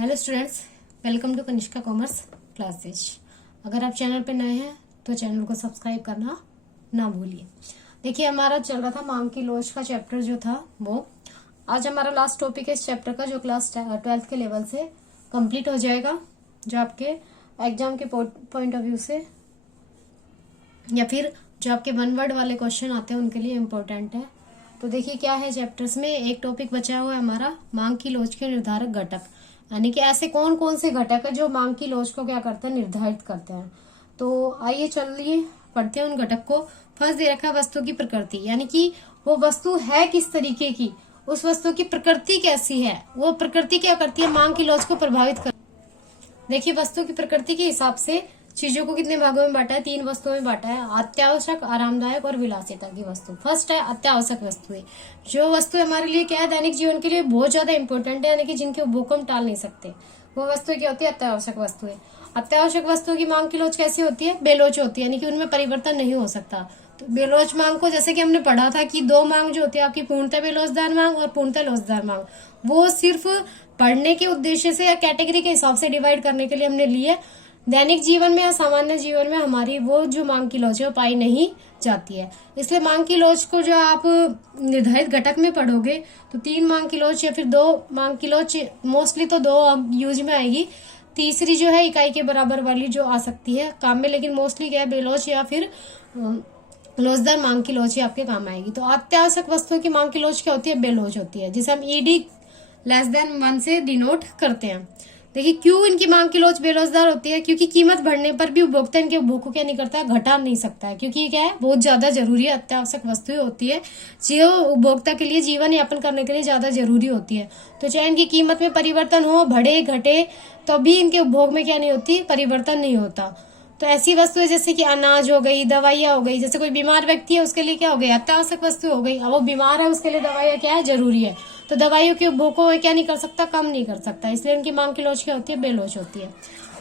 Hello students, welcome to Kanishka commerce classes. अगर आप channel पे नए हैं तो चैनल को सब्सक्राइब करना ना भूलिए। देखिए, हमारा चल रहा था मांग की लोच का चैप्टर जो था वो आज हमारा लास्ट टॉपिक है इस चैप्टर का, जो क्लास 12th के लेवल से कंप्लीट हो जाएगा, जो आपके एग्जाम के पॉइंट ऑफ व्यू से या फिर जो आपके वन वर्ड वाले क्वेश्चन आते हैं उनके लिए इम्पोर्टेंट है। तो देखिए क्या है चैप्टर्स में, एक टॉपिक बचा हुआ है हमारा मांग की लोच के निर्धारक घटक, यानी कि ऐसे कौन कौन से घटक है जो मांग की लोच को क्या करते हैं, निर्धारित करते हैं। तो आइए चलिए पढ़ते हैं उन घटक को। फर्स्ट दे रखा है वस्तु की प्रकृति, यानी कि वो वस्तु है किस तरीके की, उस वस्तु की प्रकृति कैसी है, वो प्रकृति क्या करती है मांग की लोच को प्रभावित कर। देखिए, वस्तु की प्रकृति के हिसाब से चीजों को कितने भागों में बांटा है, 3 वस्तुओं में बांटा है, अत्यावश्यक, आरामदायक और विलासिता की वस्तु। फर्स्ट है अत्यावश्यक वस्तुएं। जो वस्तु हमारे लिए क्या है, दैनिक जीवन के लिए बहुत ज्यादा इंपॉर्टेंट है, यानी कि जिनके उपभोग को हम टाल नहीं सकते, वो वस्तुएं क्या होती है, अत्यावश्यक वस्तुएं। अत्यावश्यक वस्तुओं की मांग की लोच कैसी होती है, बेलोच होती है, यानी कि उनमें परिवर्तन नहीं हो सकता। तो बेलोच मांग को जैसे कि हमने पढ़ा था कि 2 मांग जो होती है आपकी, पूर्णतः बेलोचदार मांग और पूर्णतः लोचदार मांग, वो सिर्फ पढ़ने के उद्देश्य से या कैटेगरी के हिसाब से डिवाइड करने के लिए हमने लिए। दैनिक जीवन में या सामान्य जीवन में हमारी वो जो मांग की लोच है वो पाई नहीं जाती है। इसलिए मांग की लोच को जो आप निर्धारित घटक में पढ़ोगे तो 3 मांग की लोच या फिर 2 मांग की लोच, मोस्टली तो 2 यूज में आएगी, तीसरी जो है इकाई के बराबर वाली जो आ सकती है काम में, लेकिन मोस्टली क्या है, बेलोच या फिर लोचदार मांग की लोच ही आपके काम आएगी। तो अत्यावश्यक वस्तुओं की मांग की लोच क्या होती है, बेलोच होती है, जिसे हम ईडी <1 से डिनोट करते हैं। देखिए, क्यों इनकी मांग की लोच बेरोजगार होती है, क्योंकि कीमत बढ़ने पर भी उपभोक्ता इनके उपभोग को क्या नहीं करता है, घटा नहीं सकता है, क्योंकि क्या है, बहुत ज्यादा जरूरी है, अत्यावश्यक वस्तुएं होती है जो उपभोक्ता के लिए जीवन यापन करने के लिए ज्यादा जरूरी होती है। तो चाहे इनकी कीमत में परिवर्तन हो, बढ़े घटे, तो भी इनके उपभोग में क्या नहीं होती, परिवर्तन नहीं होता। तो ऐसी वस्तुएं जैसे कि अनाज हो गई, दवाइयां हो गई, जैसे कोई बीमार व्यक्ति है उसके लिए क्या हो गई, अत्यावश्यक वस्तु हो गई। अब वो बीमार है, उसके लिए दवाइयां क्या है, जरूरी है, तो दवाइयों के उपभोग को क्या नहीं कर सकता, कम नहीं कर सकता, इसलिए इनकी मांग की लोच क्या होती है, बेलोच होती है।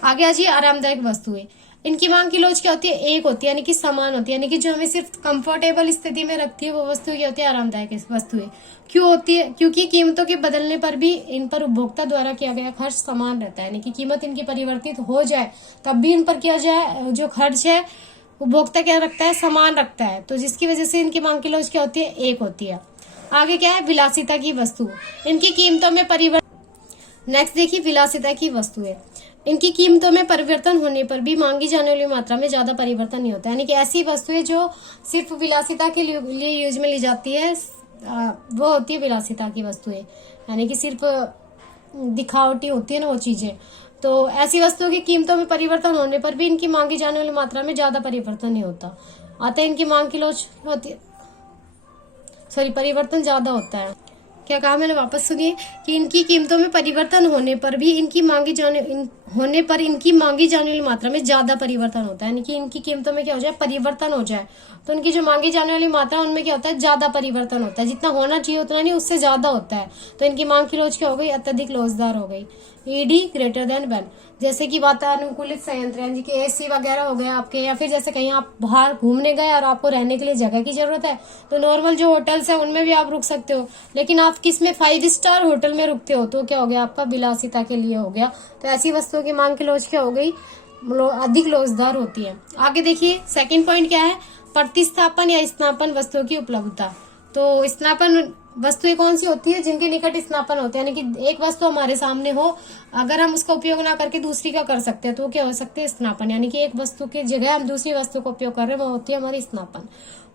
आगे आ जाइए आरामदायक वस्तुएं। इनकी मांग की लोच क्या होती है, एक होती है, यानी कि समान होती है, यानी कि जो हमें सिर्फ कंफर्टेबल स्थिति में रखती है वो वस्तु क्या होती है, आरामदायक वस्तुएं। क्यों होती है, क्योंकि कीमतों के बदलने पर भी इन पर उपभोक्ता द्वारा किया गया खर्च समान रहता है, यानी कि कीमत इनकी परिवर्तित हो जाए तब भी इन पर किया जाए जो खर्च है उपभोक्ता क्या रखता है, समान रखता है। तो जिसकी वजह से इनकी मांग की लोच क्या होती है, एक होती है। आगे क्या है, विलासिता की वस्तु। इनकी कीमतों में परिवर्तन। नेक्स्ट देखिए, विलासिता की वस्तुएं। इनकी कीमतों में परिवर्तन होने पर भी मांगी जाने वाली मात्रा में ज्यादा परिवर्तन नहीं होता, यानी कि ऐसी वस्तुएं जो सिर्फ विलासिता के लिए यूज में ली जाती है वो होती है विलासिता की वस्तुएं, यानी कि सिर्फ दिखावटी होती है ना वो चीजें। तो ऐसी वस्तुओं की कीमतों में परिवर्तन होने पर भी इनकी मांगी जाने वाली मात्रा में ज्यादा परिवर्तन नहीं होता। अतः इनकी मांग की लोच होती है, परिवर्तन ज्यादा होता है। क्या कहा मैंने, वापस सुनिए, कि इनकी कीमतों में परिवर्तन होने पर भी इनकी मांगी जाने वाली मात्रा में ज्यादा परिवर्तन होता है, यानी कि इनकी कीमतों में क्या हो जाए, परिवर्तन हो जाए, तो इनकी जो मांगी जाने वाली मात्रा उनमें क्या होता है, ज्यादा परिवर्तन होता है, जितना होना चाहिए उतना नहीं, उससे ज्यादा होता है। तो इनकी मांग की लोच क्या हो गई, अत्यधिक लोचदार हो गई। ईडी ग्रेटर देन वन, जैसे कि वातानुकूलित संयंत्र, यानी कि एसी वगैरह हो गया आपके, या फिर जैसे कहीं आप बाहर घूमने गए और आपको रहने के लिए जगह की जरूरत है, तो नॉर्मल जो होटल्स है उनमें भी आप रुक सकते हो, लेकिन आप किस में, 5 स्टार होटल में रुकते हो, तो क्या हो गया, आपका विलासिता के लिए हो गया। तो ऐसी वस्तुओं की मांग की लोच क्या हो गई, अधिक लोचदार होती है। आगे देखिए, सेकंड पॉइंट क्या है, प्रतिस्थापन या स्नापन वस्तुओं की उपलब्धता। तो स्नापन वस्तुएं कौन सी होती है, जिनके निकट स्नापन होते हैं, यानी कि एक वस्तु हमारे सामने हो, अगर हम उसका उपयोग ना करके दूसरी का कर सकते हैं तो क्या हो सकते हैं, स्नापन, यानी कि एक वस्तु की जगह हम दूसरी वस्तु का उपयोग कर रहे हैं, वो होती है हमारी स्नापन।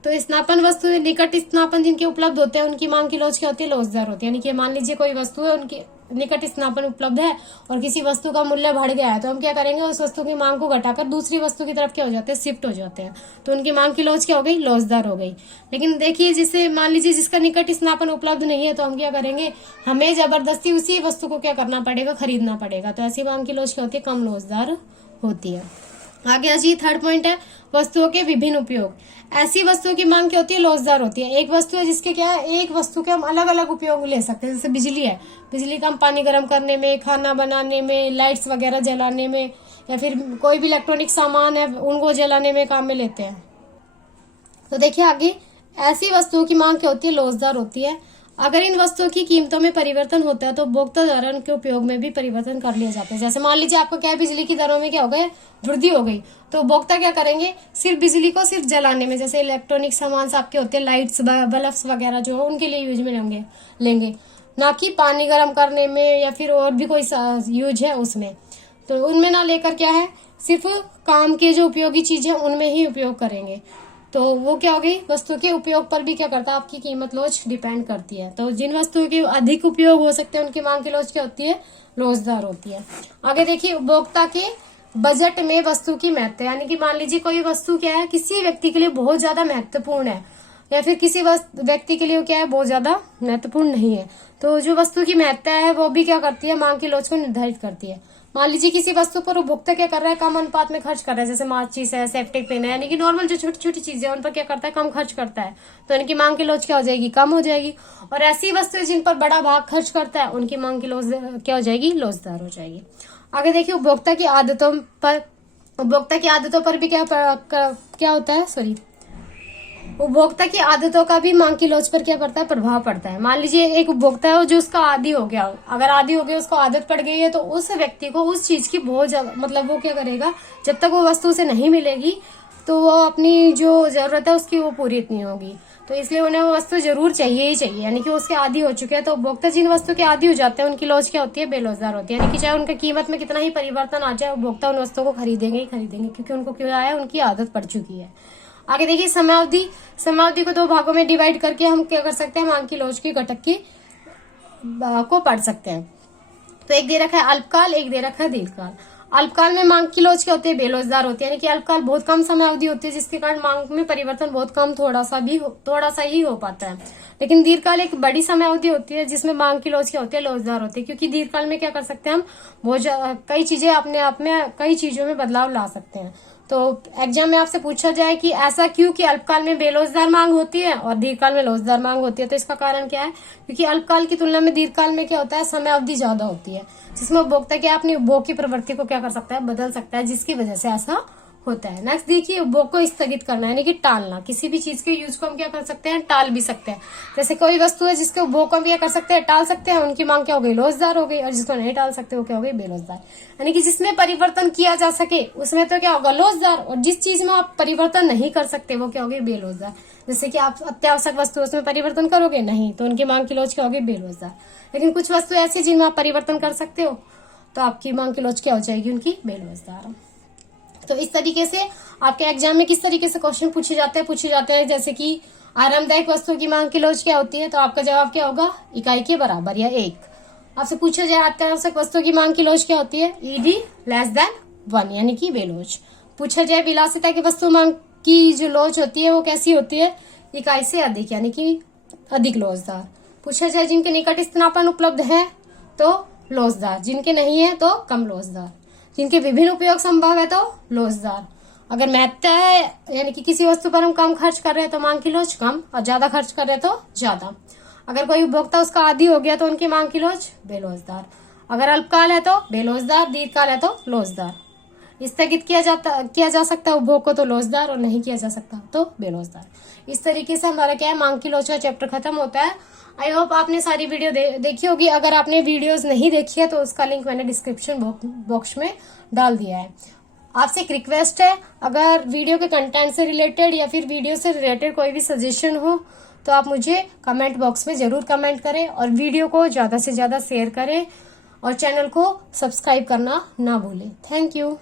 तो स्नापन वस्तु निकट स्नापन जिनके उपलब्ध होते हैं उनकी मांग की लोच क्या होती है, लोचदार होती है। यानी कि मान लीजिए कोई वस्तु है, उनकी निकट स्नापन उपलब्ध है और किसी वस्तु का मूल्य बढ़ गया है, तो हम क्या करेंगे, उस वस्तु की मांग को घटाकर दूसरी वस्तु की तरफ क्या हो जाते हैं, शिफ्ट हो जाते हैं, तो उनकी मांग की लोच क्या हो गई, लोचदार हो गई। लेकिन देखिए, जिसे मान लीजिए जिसका निकट स्नापन उपलब्ध नहीं है, तो हम क्या करेंगे, हमें जबरदस्ती उसी वस्तु को क्या करना पड़ेगा, खरीदना पड़ेगा, तो ऐसी मांग की लोच क्या होती है, कम लोचदार होती है। आगे आ जाइए, थर्ड पॉइंट है वस्तुओं के विभिन्न उपयोग। ऐसी वस्तुओं की मांग क्या होती है, लोचदार होती है। एक वस्तु है जिसके क्या है, एक वस्तु के हम अलग अलग उपयोग ले सकते हैं, जैसे बिजली है, बिजली का हम पानी गर्म करने में, खाना बनाने में, लाइट्स वगैरह जलाने में, या फिर कोई भी इलेक्ट्रॉनिक सामान है उनको जलाने में काम में लेते हैं। तो देखिए आगे, ऐसी वस्तुओं की मांग क्या होती है, लोचदार होती है। अगर इन वस्तुओं की कीमतों में परिवर्तन होता है तो उपभोक्ता द्वारा उनके उपयोग में भी परिवर्तन कर लिया जाता है। जैसे मान लीजिए आपको क्या है, बिजली की दरों में क्या हो गया, वृद्धि हो गई, तो उपभोक्ता क्या करेंगे, सिर्फ बिजली को सिर्फ जलाने में, जैसे इलेक्ट्रॉनिक सामान आपके होते हैं, लाइट्स बल्ब्स वगैरह जो है उनके लिए यूज में लेंगे, ना कि पानी गर्म करने में या फिर और भी कोई यूज है उसमें। तो उनमें ना लेकर क्या है, सिर्फ काम के जो उपयोगी चीजें उनमें ही उपयोग करेंगे। तो वो क्या हो गई, वस्तु के उपयोग पर भी क्या करता है, आपकी कीमत लोच डिपेंड करती है। तो जिन वस्तुओं के अधिक उपयोग हो सकते हैं उनकी मांग की लोच क्या होती है, लोचदार होती है। आगे देखिए, उपभोक्ता के बजट में वस्तु की महत्व, यानी कि मान लीजिए कोई वस्तु क्या है, किसी व्यक्ति के लिए बहुत ज्यादा महत्वपूर्ण है या फिर किसी व्यक्ति के लिए क्या है, बहुत ज्यादा महत्वपूर्ण नहीं है, तो जो वस्तु की महत्ता है वो भी क्या करती है, मांग की लोच को निर्धारित करती है। मान लीजिए किसी वस्तु पर उपभोक्ता क्या कर रहा है, कम अनुपात में खर्च कर रहा है, जैसे माचिस है, सेप्टिक पेन है, यानी कि नॉर्मल जो छोटी छोटी चीजें हैं उन पर क्या करता है, कम खर्च करता है, तो उनकी मांग की लोच क्या हो जाएगी, कम हो जाएगी। और ऐसी वस्तुएं जिन पर बड़ा भाग खर्च करता है उनकी मांग की लोच क्या हो जाएगी, लोचदार हो जाएगी। आगे देखिए, उपभोक्ता की आदतों पर भी क्या होता है, उपभोक्ता की आदतों का भी मांग की लोच पर क्या पड़ता है, प्रभाव पड़ता है। मान लीजिए एक उपभोक्ता है जो उसका आदी हो गया, अगर आदी हो गया, उसको आदत पड़ गई है, तो उस व्यक्ति को उस चीज की बहुत ज्यादा, मतलब वो क्या करेगा, जब तक वो वस्तु उसे नहीं मिलेगी तो वो अपनी जो जरूरत है उसकी वो पूरी नहीं होगी, तो इसलिए उन्हें वो वस्तु जरूर चाहिए ही चाहिए, यानी कि उसके आदी हो चुके हैं। तो उपभोक्ता जिन वस्तु के आदी हो जाते हैं उनकी लोच क्या होती है, बेलोचदार होती है, यानी कि चाहे उनकी कीमत में कितना ही परिवर्तन आ जाए, उपभोक्ता उन वस्तुओं को खरीदेंगे ही खरीदेंगे, क्योंकि उनको क्या है, उनकी आदत पड़ चुकी है। आगे देखिए, समयावधि को दो भागों में डिवाइड करके हम क्या कर सकते हैं, मांग की लोच की घटक की को पढ़ सकते हैं। तो एक दे रखा है अल्पकाल, एक दे रखा है दीर्घकाल। अल्पकाल में मांग की लोच क्या होती है, बेलोचदार होती है, यानी कि अल्पकाल बहुत कम समयावधि होती है, जिसके कारण मांग में परिवर्तन बहुत कम, थोड़ा सा ही हो पाता है। लेकिन दीर्घकाल एक बड़ी समयावधि होती है जिसमें मांग की लोच क्या होती है, लोचदार होती है, क्योंकि दीर्घकाल में क्या कर सकते हैं हम, कई चीजें अपने आप में कई चीजों में बदलाव ला सकते हैं। तो एग्जाम में आपसे पूछा जाए कि ऐसा क्यों कि अल्पकाल में बेलोचदार मांग होती है और दीर्घकाल में लोचदार मांग होती है, तो इसका कारण क्या है, क्योंकि अल्पकाल की तुलना में दीर्घकाल में क्या होता है, समयावधि ज्यादा होती है, जिसमें उपभोक्ता क्या अपनी उपभोग की प्रवृत्ति को क्या कर सकता है, बदल सकता है, जिसकी वजह से ऐसा होता है। नेक्स्ट देखिए, उपभोग को स्थगित करना, यानी कि टालना। किसी भी चीज के यूज को हम क्या कर सकते हैं, टाल भी सकते हैं। जैसे कोई वस्तु है जिसके उपभोग को हम क्या कर सकते हैं, टाल सकते हैं, उनकी मांग क्या हो गई, लोचदार हो गई, और जिसको नहीं टाल सकते वो क्या हो गई, बेलोचदार। यानी कि जिसमें परिवर्तन किया जा सके उसमें तो क्या होगा, लोचदार, और जिस चीज में आप परिवर्तन नहीं कर सकते वो क्या होगी, बेलोचदार। जैसे कि आप अत्यावश्यक वस्तु उसमें परिवर्तन करोगे नहीं, तो उनकी मांग की लोच क्या होगी, बेलोचदार। लेकिन कुछ वस्तु ऐसी जिनमें आप परिवर्तन कर सकते हो तो आपकी मांग की लोच क्या हो जाएगी, उनकी बेलोचदार। तो इस तरीके से आपके एग्जाम में किस तरीके से क्वेश्चन पूछे जाते हैं जैसे कि आरामदायक वस्तु की मांग की लोच क्या होती है, तो आपका जवाब क्या होगा, इकाई के बराबर या 1। आपसे पूछा जाए अत्यावश्यक वस्तु की मांग की लोच क्या होती है, ED <1, यानी कि बेलोच। पूछा जाए विलासिता की वस्तु मांग की जो लोच होती है वो कैसी होती है, इकाई से अधिक, यानी कि अधिक लोचदार। पूछा जाए जिनके निकट स्थानापन्न उपलब्ध है तो लोचदार, जिनके नहीं है तो कम लोचदार, जिनके विभिन्न उपयोग संभव है तो लोचदार। अगर महत्ता है, यानी कि किसी वस्तु पर हम कम खर्च कर रहे हैं तो मांग की लोच कम, और ज्यादा खर्च कर रहे हैं तो ज्यादा। अगर कोई उपभोक्ता उसका आदी हो गया तो उनकी मांग की लोच बेलोचदार। अगर अल्पकाल है तो बेलोचदार, दीर्घकाल है तो लोचदार। स्थगित किया जा सकता है उपभोग को तो लोचदार, और नहीं किया जा सकता तो बेलोचदार। इस तरीके से हमारा क्या है, मांग की लोच का चैप्टर खत्म होता है। आई होप आपने सारी वीडियो देखी होगी। अगर आपने वीडियोस नहीं देखी है तो उसका लिंक मैंने डिस्क्रिप्शन बॉक्स में डाल दिया है। आपसे एक रिक्वेस्ट है, अगर वीडियो के कंटेंट से रिलेटेड या फिर वीडियो से रिलेटेड कोई भी सजेशन हो तो आप मुझे कमेंट बॉक्स में जरूर कमेंट करें, और वीडियो को ज्यादा से ज्यादा शेयर करें, और चैनल को सब्सक्राइब करना ना भूलें। Thank you.